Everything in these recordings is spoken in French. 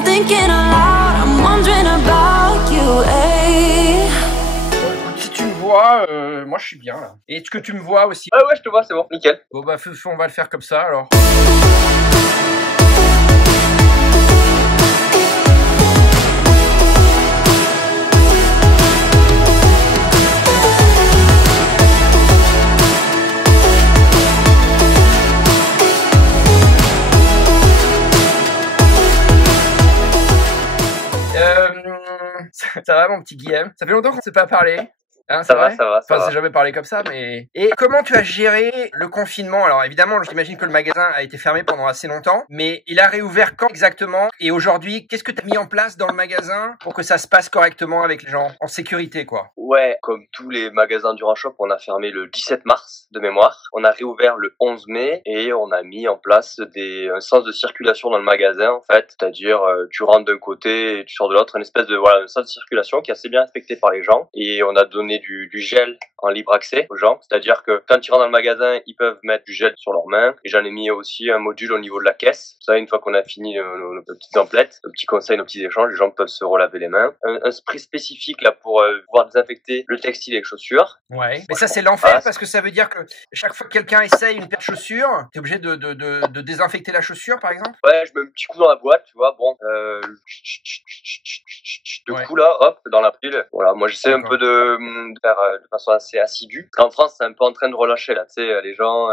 I'm thinking aloud, I'm wondering about you, hey. Si tu me vois, moi je suis bien là. Et est-ce que tu me vois aussi? Ouais, je te vois, c'est bon, nickel. Bon bah on va le faire comme ça alors. Ça va mon petit Guillaume? Ça fait longtemps qu'on ne s'est pas parlé. Hein, ça va. Enfin, on s'est jamais parlé comme ça, mais... Et comment tu as géré le confinement? Alors évidemment, j'imagine que le magasin a été fermé pendant assez longtemps, mais il a réouvert quand exactement? Et aujourd'hui, qu'est-ce que tu as mis en place dans le magasin pour que ça se passe correctement avec les gens, en sécurité quoi? Ouais, comme tous les magasins Duranshop, on a fermé le 17 mars de mémoire. On a réouvert le 11 mai et on a mis en place un sens de circulation dans le magasin en fait, c'est-à-dire tu rentres d'un côté et tu sors de l'autre, une espèce de un sens de circulation qui est assez bien respecté par les gens, et on a donné du gel en libre accès aux gens, c'est-à-dire que quand ils rentrent dans le magasin, ils peuvent mettre du gel sur leurs mains, et j'en ai mis aussi un module au niveau de la caisse. Ça, une fois qu'on a fini nos petites emplettes, nos petits conseils, nos petits échanges, les gens peuvent se relaver les mains. Un spray spécifique là pour pouvoir désinfecter le textile et les chaussures. Ouais, mais ça c'est l'enfer parce que ça veut dire que chaque fois que quelqu'un essaye une paire de chaussures, t'es obligé de désinfecter la chaussure par exemple? Ouais, je mets un petit coup dans la boîte, tu vois, bon, coup là, hop, dans la pile. Voilà, moi j'essaie un peu de faire de façon assez assidue. En France, c'est un peu en train de relâcher là, tu sais, les gens.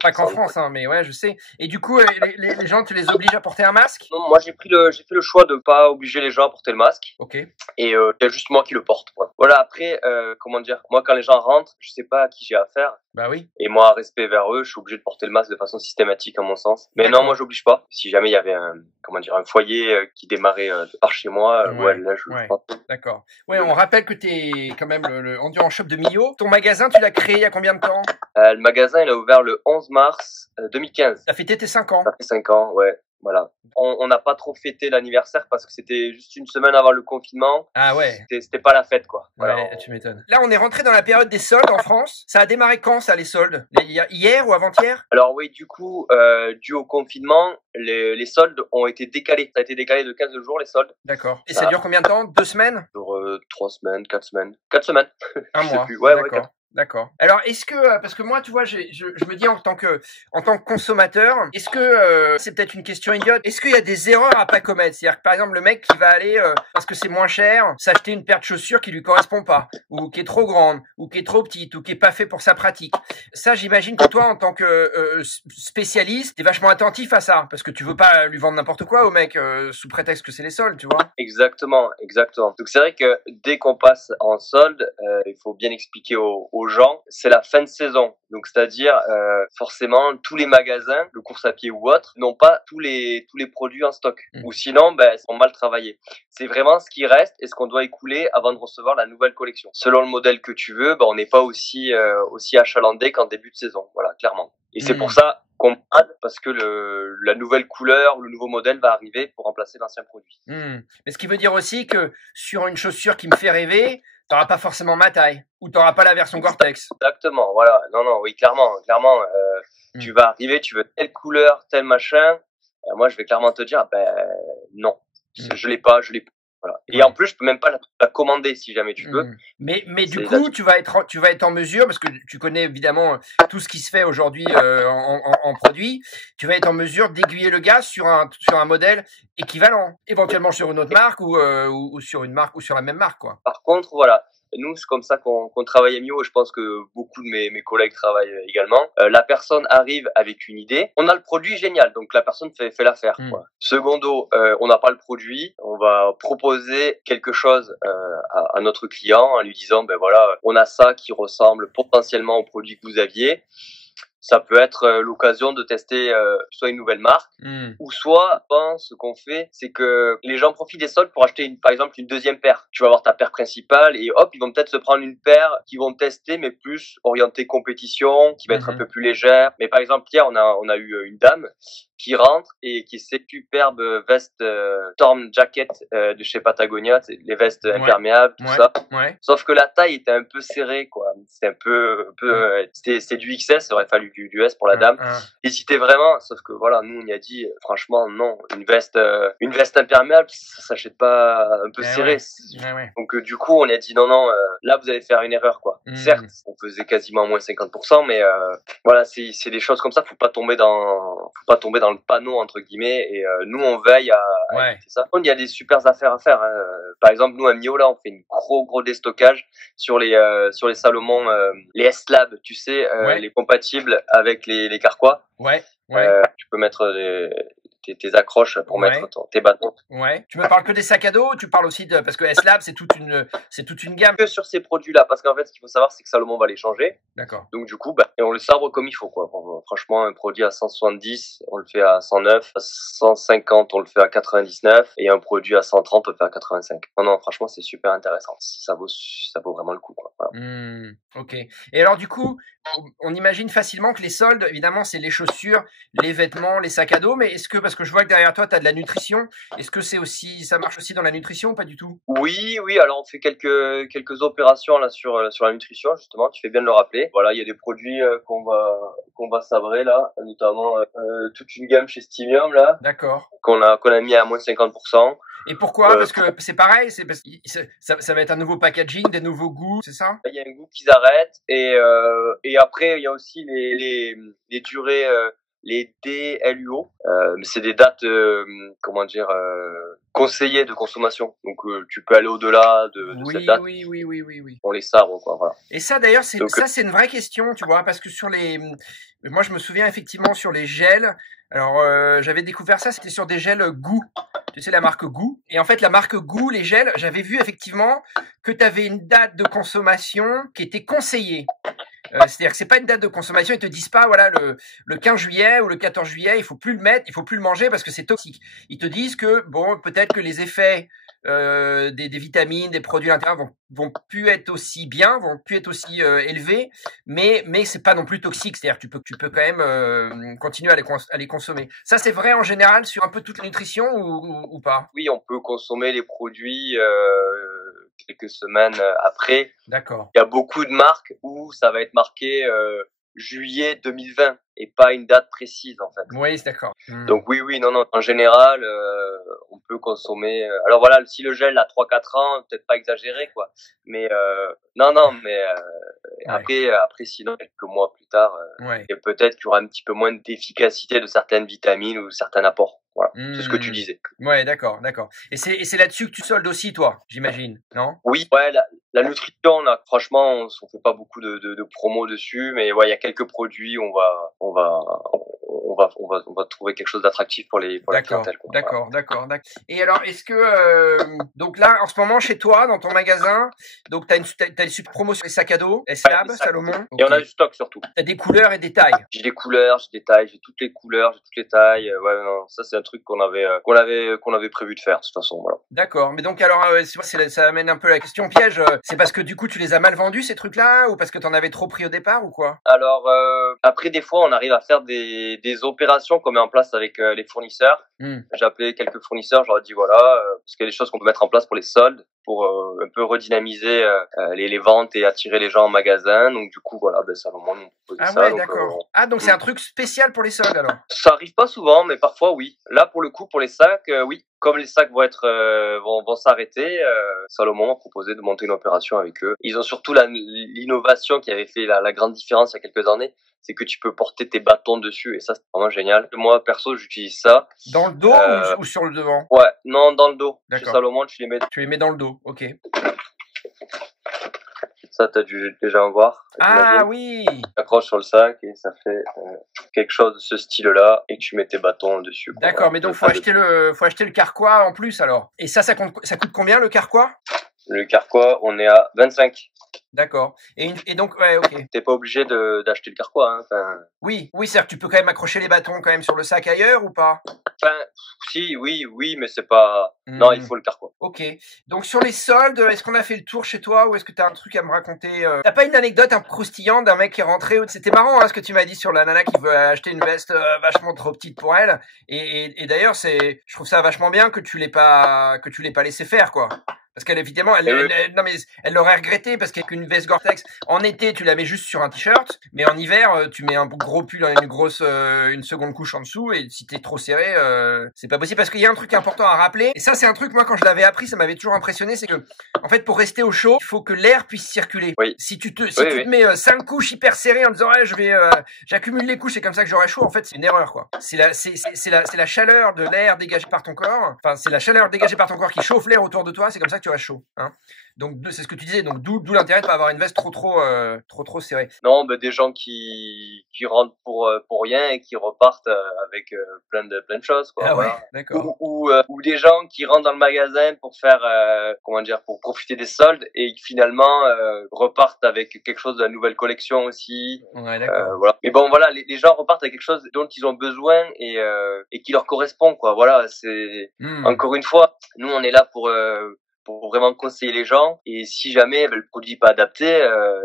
Pas qu'en France, hein, mais ouais, je sais. Et du coup, les gens, tu les obliges à porter un masque? Non, moi j'ai fait le choix de pas obliger les gens à porter le masque. Ok. Et il y a juste moi qui le porte. Quoi. Voilà. Après, comment dire, moi quand les gens rentrent, je sais pas à qui j'ai affaire. Bah oui. Et moi, respect vers eux, je suis obligé de porter le masque de façon systématique à mon sens. Mais non, moi j'oblige pas. Si jamais il y avait un foyer qui démarrait par chez moi, là je pense. D'accord. Ouais, on rappelle que t'es quand même le Enduranshop de Millau. Ton magasin, tu l'as créé il y a combien de temps? Le magasin, il a ouvert le 11 mars 2015. Ça fêté tes 5 ans. Ça fait 5 ans, ouais. Voilà. On n'a pas trop fêté l'anniversaire parce que c'était juste une semaine avant le confinement. Ah ouais. C'était pas la fête, quoi. Voilà. Ouais, tu m'étonnes. Là, on est rentré dans la période des soldes en France. Ça a démarré quand, ça, les soldes? Hier ou avant-hier? Alors oui, du coup, dû au confinement, les soldes ont été décalés. Ça a été décalé de 15 jours, les soldes. D'accord. Et ça dure combien de temps? 2 semaines? Sur 3 semaines, 4 semaines. 4 semaines. Un mois. Ouais, d'accord. D'accord. Alors, est-ce que, parce que moi, tu vois, je me dis en tant que consommateur, est-ce que, c'est peut-être une question idiote, est-ce qu'il y a des erreurs à pas commettre? C'est-à-dire que, par exemple, le mec qui va aller, parce que c'est moins cher, s'acheter une paire de chaussures qui lui correspond pas, ou qui est trop grande, ou qui est trop petite, ou qui est pas fait pour sa pratique. Ça, j'imagine que toi, en tant que spécialiste, t'es vachement attentif à ça, parce que tu veux pas lui vendre n'importe quoi au mec, sous prétexte que c'est les soldes, tu vois. Exactement. Donc c'est vrai que dès qu'on passe en solde, il faut bien expliquer aux gens, c'est la fin de saison. Donc c'est-à-dire forcément tous les magasins de course à pied ou autres n'ont pas tous les produits en stock. Ou sinon ils sont mal travaillés. C'est vraiment ce qui reste et ce qu'on doit écouler avant de recevoir la nouvelle collection. Selon le modèle que tu veux, on n'est pas aussi achalandé qu'en début de saison. Voilà, clairement. Et c'est pour ça qu'on parle, parce que la nouvelle couleur, le nouveau modèle va arriver pour remplacer l'ancien produit. Mais ce qui veut dire aussi que sur une chaussure qui me fait rêver, t'auras pas forcément ma taille, ou t'auras pas la version Gore-Tex. Exactement, voilà. Non, oui, clairement. Tu vas arriver, tu veux telle couleur, tel machin. Moi, je vais clairement te dire, non, je l'ai pas. Voilà. Et en plus, je peux même pas la commander si jamais tu veux. Mais du coup, tu vas être en mesure, parce que tu connais évidemment tout ce qui se fait aujourd'hui en produit, tu vas être en mesure d'aiguiller le gars sur un modèle équivalent, éventuellement sur une autre marque ou sur une marque ou sur la même marque, quoi. Par contre, voilà. Nous, c'est comme ça qu'on travaille à Millau, et je pense que beaucoup de mes collègues travaillent également. La personne arrive avec une idée. On a le produit génial, donc la personne fait l'affaire. Secondo, on n'a pas le produit. On va proposer quelque chose à notre client en lui disant, on a ça qui ressemble potentiellement au produit que vous aviez. Ça peut être l'occasion de tester soit une nouvelle marque, ou soit, ce qu'on fait, c'est que les gens profitent des soldes pour acheter par exemple une deuxième paire. Tu vas avoir ta paire principale et hop, ils vont peut-être se prendre une paire qu'ils vont tester, mais plus orientée compétition, qui va être un peu plus légère. Mais par exemple, hier, on a eu une dame qui rentre et qui cette superbe veste Storm Jacket de chez Patagonia, les vestes imperméables, tout ça. Sauf que la taille était un peu serrée, quoi. C'est un peu c'est du XS, ça aurait fallu du S pour la dame. Hésitez vraiment, sauf que voilà, nous on y a dit franchement non, une veste imperméable, ça s'achète pas un peu serré. Donc du coup on a dit non, là vous allez faire une erreur quoi. Certes, on faisait quasiment moins 50%, mais voilà, c'est des choses comme ça, faut pas tomber dans le panneau entre guillemets, et nous on veille à éviter ça. Il y a des super affaires à faire, hein. Par exemple nous à Mio là on fait une gros déstockage sur les Salomon, les S-Lab, tu sais, les compatibles avec les Carquois. Tu peux mettre tes accroches pour mettre tes bâtons. Tu me parles que des sacs à dos, ou tu parles aussi parce que S-Lab c'est toute une gamme. Que sur ces produits-là, parce qu'en fait ce qu'il faut savoir c'est que Salomon va les changer. D'accord. Donc du coup, et on le sabre comme il faut quoi. Bon, franchement, un produit à 170, on le fait à 109, à 150, on le fait à 99, et un produit à 130, on le fait à 85. Non, franchement, c'est super intéressant. Ça vaut vraiment le coup quoi. Voilà. Ok. Et alors du coup, on imagine facilement que les soldes, évidemment, c'est les chaussures, les vêtements, les sacs à dos, mais est-ce que, parce que je vois que derrière toi, tu as de la nutrition, est-ce que ça marche aussi dans la nutrition ou pas du tout? Oui, alors on fait quelques opérations là sur la nutrition, justement, tu fais bien de le rappeler. Voilà, il y a des produits qu'on va sabrer là, notamment toute une gamme chez Stimium là. D'accord. Qu'on a mis à moins 50%. Et pourquoi? Parce que c'est pareil, c'est parce que ça va être un nouveau packaging, des nouveaux goûts, c'est ça? Il y a un goût qu'ils arrêtent, et après il y a aussi les durées, les DLUO, mais c'est des dates conseillées de consommation. Donc tu peux aller au-delà de cette date. Oui. On les sabre quoi, voilà. Et ça d'ailleurs c'est une vraie question, tu vois, parce que moi je me souviens effectivement sur les gels. Alors j'avais découvert ça, c'était sur des gels Goo. Tu sais la marque Goo. Et en fait la marque Goo, les gels, j'avais vu effectivement que tu avais une date de consommation qui était conseillée. C'est-à-dire que c'est pas une date de consommation, ils te disent pas voilà le 15 juillet ou le 14 juillet, il faut plus le mettre, il faut plus le manger parce que c'est toxique. Ils te disent que bon, peut-être que les effets des vitamines, des produits à l'intérieur vont plus être aussi bien, vont plus être aussi élevés, mais c'est pas non plus toxique, c'est-à-dire que tu peux quand même continuer à les consommer. Ça c'est vrai en général sur un peu toute la nutrition ou pas? Oui, on peut consommer les produits quelques semaines après. D'accord. Il y a beaucoup de marques où ça va être marqué juillet 2020 et pas une date précise en fait. Oui, c'est d'accord. Donc oui, non. En général, on peut consommer. Alors voilà, si le gel a 3-4 ans, peut-être pas exagéré quoi. Mais après sinon quelques mois plus tard, et peut-être qu'il y aura un petit peu moins d'efficacité de certaines vitamines ou certains apports. Voilà, c'est ce que tu disais. Ouais, d'accord. Et c'est là-dessus que tu soldes aussi, toi, j'imagine, non? Oui, la nutrition, là, franchement, on fait pas beaucoup de promos dessus, mais il y a quelques produits, on va trouver quelque chose d'attractif pour la clientèle. D'accord. Et alors, est-ce que donc là, en ce moment, chez toi, dans ton magasin, donc t'as une super promo sur les sacs à dos, S-Lab, Salomon. Et on a du stock surtout. T'as des couleurs et des tailles. J'ai des couleurs, j'ai des tailles, j'ai toutes les couleurs, j'ai toutes les tailles. Non, ça c'est un truc qu'on avait prévu de faire de toute façon. Voilà. D'accord, mais donc alors ça amène un peu la question piège. C'est parce que du coup tu les as mal vendus ces trucs-là, ou parce que t'en avais trop pris au départ, ou quoi? Alors après des fois on arrive à faire des opérations qu'on met en place avec les fournisseurs. J'ai appelé quelques fournisseurs, je leur ai dit voilà, parce qu'il y a des choses qu'on peut mettre en place pour les soldes, pour un peu redynamiser les ventes et attirer les gens en magasin. Donc du coup voilà, Salomon nous propose ça. Ouais, d'accord. Donc c'est un truc spécial pour les soldes alors. Ça arrive pas souvent, mais parfois oui. Là pour le coup pour les sacs, oui. Comme les sacs vont s'arrêter, Salomon m'a proposé de monter une opération avec eux. Ils ont surtout l'innovation qui avait fait la grande différence il y a quelques années, c'est que tu peux porter tes bâtons dessus, et ça c'est vraiment génial. Moi perso j'utilise ça. Dans le dos ou sur le devant? Ouais, non, dans le dos. D'accord. Chez Salomon tu les mets dans le dos, ok. Ça, t'as dû déjà en voir. Ah oui. Tu accroches sur le sac et ça fait quelque chose de ce style-là, et tu mets tes bâtons dessus. D'accord, mais donc faut acheter le Carquois en plus alors. Et ça coûte combien le Carquois? Le Carquois, on est à 25. D'accord. Et donc, ouais, ok. T'es pas obligé d'acheter le Carquois, hein. Enfin... Oui, c'est-à-dire que tu peux quand même accrocher les bâtons quand même sur le sac ailleurs ou pas? Enfin, si, oui, mais c'est pas... Non, il faut le Carquois. Ok. Donc sur les soldes, est-ce qu'on a fait le tour chez toi, ou est-ce que t'as un truc à me raconter? T'as pas une anecdote un peu croustillante d'un mec qui est rentré? C'était marrant ce que tu m'as dit sur la nana qui veut acheter une veste vachement trop petite pour elle. Et d'ailleurs, je trouve ça vachement bien que tu l'aies pas laissé faire, quoi. Parce qu'elle, évidemment, non, mais elle l'aurait regretté parce qu'avec une veste Gore-Tex, en été, tu la mets juste sur un t-shirt, mais en hiver, tu mets un gros pull, une seconde couche en dessous, et si t'es trop serré, c'est pas possible. Parce qu'il y a un truc important à rappeler, et ça, c'est un truc, moi, quand je l'avais appris, ça m'avait toujours impressionné, c'est que, en fait, pour rester au chaud, il faut que l'air puisse circuler. Oui. Si tu te mets 5 couches hyper serrées en disant, ouais, j'accumule les couches, c'est comme ça que j'aurai chaud, en fait, c'est une erreur, quoi. C'est la chaleur de l'air dégagé par ton corps, enfin, c'est la chaleur dégagée par ton corps qui chauffe l'air autour de toi, c'est comme ça que tu auras chaud, hein. Donc, c'est ce que tu disais, donc d'où l'intérêt de pas avoir une veste trop serrée. Non, des gens qui rentrent pour rien et qui repartent avec plein de choses, quoi. Ah voilà. ouais, d'accord. Ou des gens qui rentrent dans le magasin pour faire pour profiter des soldes et qui finalement repartent avec quelque chose de la nouvelle collection aussi. Ouais, d'accord. Voilà. Mais bon, voilà, les gens repartent avec quelque chose dont ils ont besoin et qui leur correspond, quoi. Voilà, c'est encore une fois, nous on est là pour vraiment conseiller les gens, et si jamais le produit n'est pas adapté,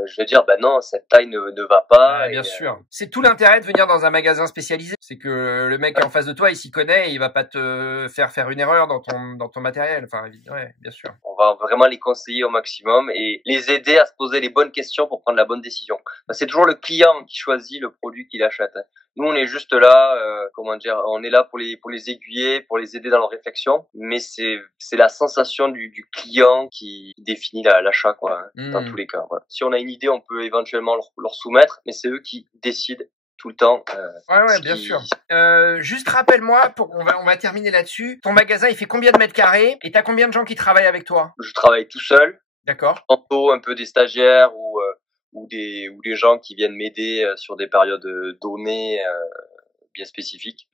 je vais dire non, cette taille ne va pas. Ouais, bien sûr. C'est tout l'intérêt de venir dans un magasin spécialisé, c'est que le mec en face de toi, il s'y connaît, et il va pas te faire une erreur dans ton matériel. Enfin, ouais, bien sûr. On va vraiment les conseiller au maximum et les aider à se poser les bonnes questions pour prendre la bonne décision. C'est toujours le client qui choisit le produit qu'il achète. Nous, on est juste là, on est là pour les aiguiller, pour les aider dans leur réflexion, mais c'est la sensation du client qui définit l'achat, quoi, dans tous les cas. Voilà. Si on a une idée, on peut éventuellement leur soumettre, mais c'est eux qui décident tout le temps. Ouais, bien sûr. Juste rappelle-moi, on va terminer là-dessus. Ton magasin, il fait combien de mètres carrés et t'as combien de gens qui travaillent avec toi? Je travaille tout seul. D'accord. Tantôt un peu des stagiaires ou des gens qui viennent m'aider sur des périodes données bien spécifiques.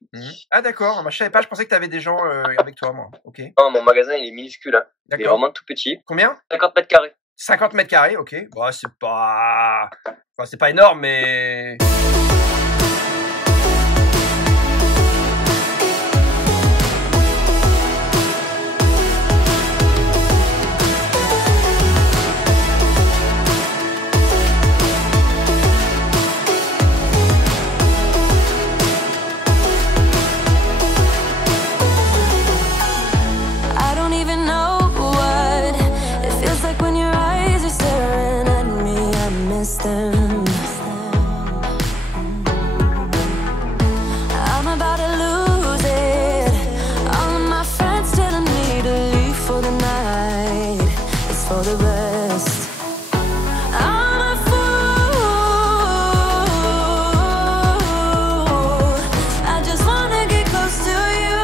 Ah d'accord, je savais pas, je pensais que tu avais des gens avec toi, moi. Ok. Non, mon magasin il est minuscule, hein. Il est vraiment tout petit. Combien? 50 mètres carrés. 50 mètres carrés, ok. Bon, c'est pas énorme, mais... I'm about to lose it. All of my friends telling me to leave for the night. It's for the best. I'm a fool. I just wanna get close to you.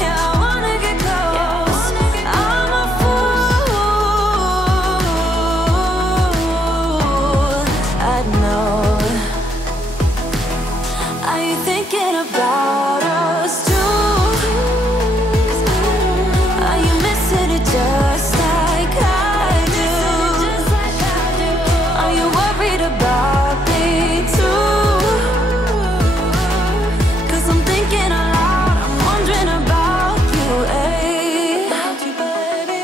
Yeah, I wanna get close. I'm a fool. I know. Are you thinking about us too? Are you missing it just like I do? Are you worried about me too? 'Cause I'm thinking aloud, I'm wondering about you, eh? About you, baby.